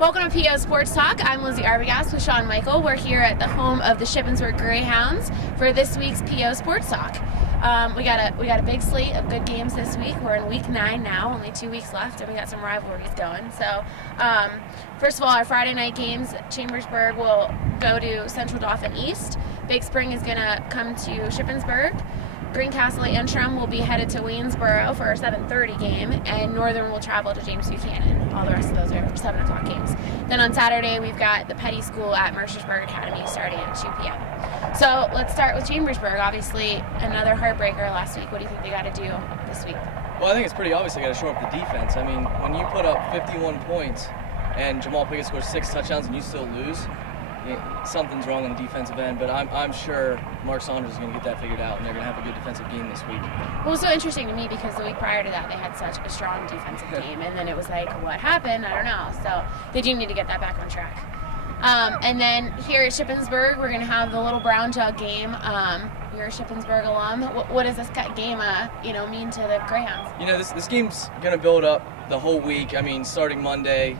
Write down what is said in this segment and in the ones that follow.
Welcome to PO Sports Talk. I'm Lizzie Arbogast with Sean Michael. We're here at the home of the Shippensburg Greyhounds for this week's PO Sports Talk. We got a big slate of good games this week. We're in week 9 now, only 2 weeks left, and we got some rivalries going. So, first of all, our Friday night games, Chambersburg will go to Central Dauphin East. Big Spring is going to come to Shippensburg. Greencastle Antrim will be headed to Waynesboro for our 7:30 game, and Northern will travel to James Buchanan. All the rest of those are 7 o'clock games. Then on Saturday, we've got the Petty School at Mercersburg Academy starting at 2 p.m. So let's start with Chambersburg. Obviously, another heartbreaker last week. What do you think they got to do this week? Well, I think it's pretty obvious they got to shore up the defense. I mean, when you put up 51 points and Jamal Pickett scores 6 touchdowns and you still lose, something's wrong on the defensive end, but I'm sure Mark Saunders is going to get that figured out, and they're going to have a good defensive game this week. Well, it was so interesting to me because the week prior to that, they had such a strong defensive game, and then it was like, what happened? I don't know. So they do need to get that back on track. And then here at Shippensburg, we're going to have the Little Brown Jug game. You're a Shippensburg alum. What does this game, mean to the Greyhounds? You know, this game's going to build up the whole week. I mean, starting Monday,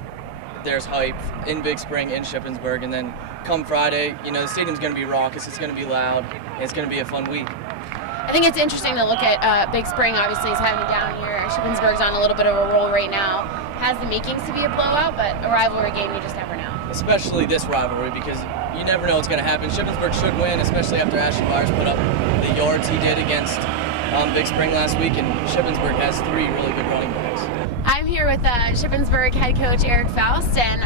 there's hype in Big Spring, in Shippensburg, and then come Friday, the stadium's going to be raucous, it's going to be loud, and it's going to be a fun week. I think it's interesting to look at Big Spring. Obviously, is having a down year. Shippensburg's on a little bit of a roll right now. Has the makings to be a blowout, but a rivalry game, you just never know. Especially this rivalry, because you never know what's going to happen. Shippensburg should win, especially after Ashton Myers put up the yards he did against Big Spring last week, and Shippensburg has 3 really good running backs. I'm here with Shippensburg head coach Eric Faust, and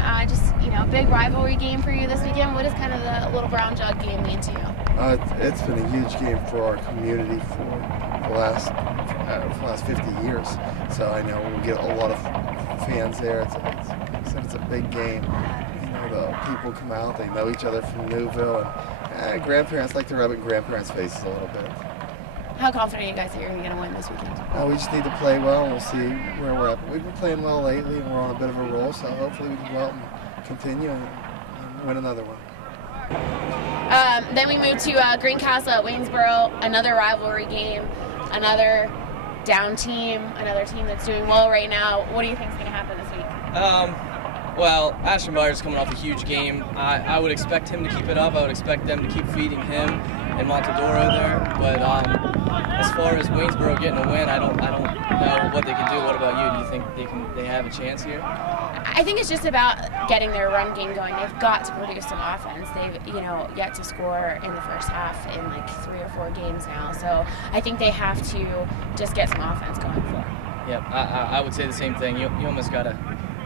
big rivalry game for you this weekend. What does kind of the Little Brown Jug game mean to you? It's been a huge game for our community for the last 50 years. So I know we'll get a lot of fans there. It's a big game. The people come out, they know each other from Newville, and grandparents like to rub in grandparents' faces a little bit. How confident are you guys that you're going to win this weekend? We just need to play well, and we'll see where we're at. We've been playing well lately, and we're on a bit of a roll, so hopefully we can go out and continue and win another one. Then we move to Greencastle at Waynesboro, another rivalry game, another down team, another team that's doing well right now. What do you think is going to happen this week? Well, Ashton Myers is coming off a huge game. I would expect him to keep it up. I would expect them to keep feeding him and Montedoro there. But as far as Waynesboro getting a win, I don't know what they can do. What about you? Do you think they have a chance here? I think it's just about getting their run game going. They've got to produce some offense. They've yet to score in the first half in like 3 or 4 games now. So I think they have to just get some offense going for them. Yeah, I would say the same thing. You almost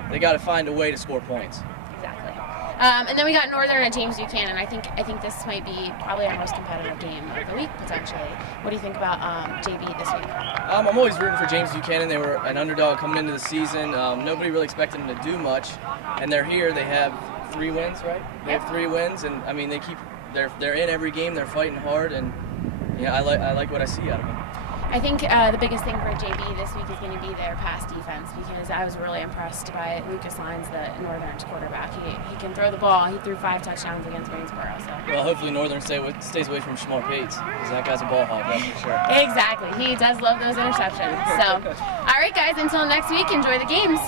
they got to find a way to score points. Exactly. And then we got Northern at James Buchanan. I think this might be probably our most competitive game of the week, potentially. What do you think about JB this week? I'm always rooting for James Buchanan. They were an underdog coming into the season. Nobody really expected them to do much, and they're here. They have 3 wins, right? They have 3 wins, and I mean they're in every game. They're fighting hard, and I like what I see out of them. I think the biggest thing for JB this week is going to be their pass defense, because I was really impressed by Lucas Lyons, the Northern's quarterback. He can throw the ball. He threw 5 touchdowns against Waynesboro. So. Well, hopefully Northern stays away from Shamar Pates, because that guy's a ball hog, that's for sure. Exactly. He does love those interceptions. So, all right, guys, until next week, enjoy the games.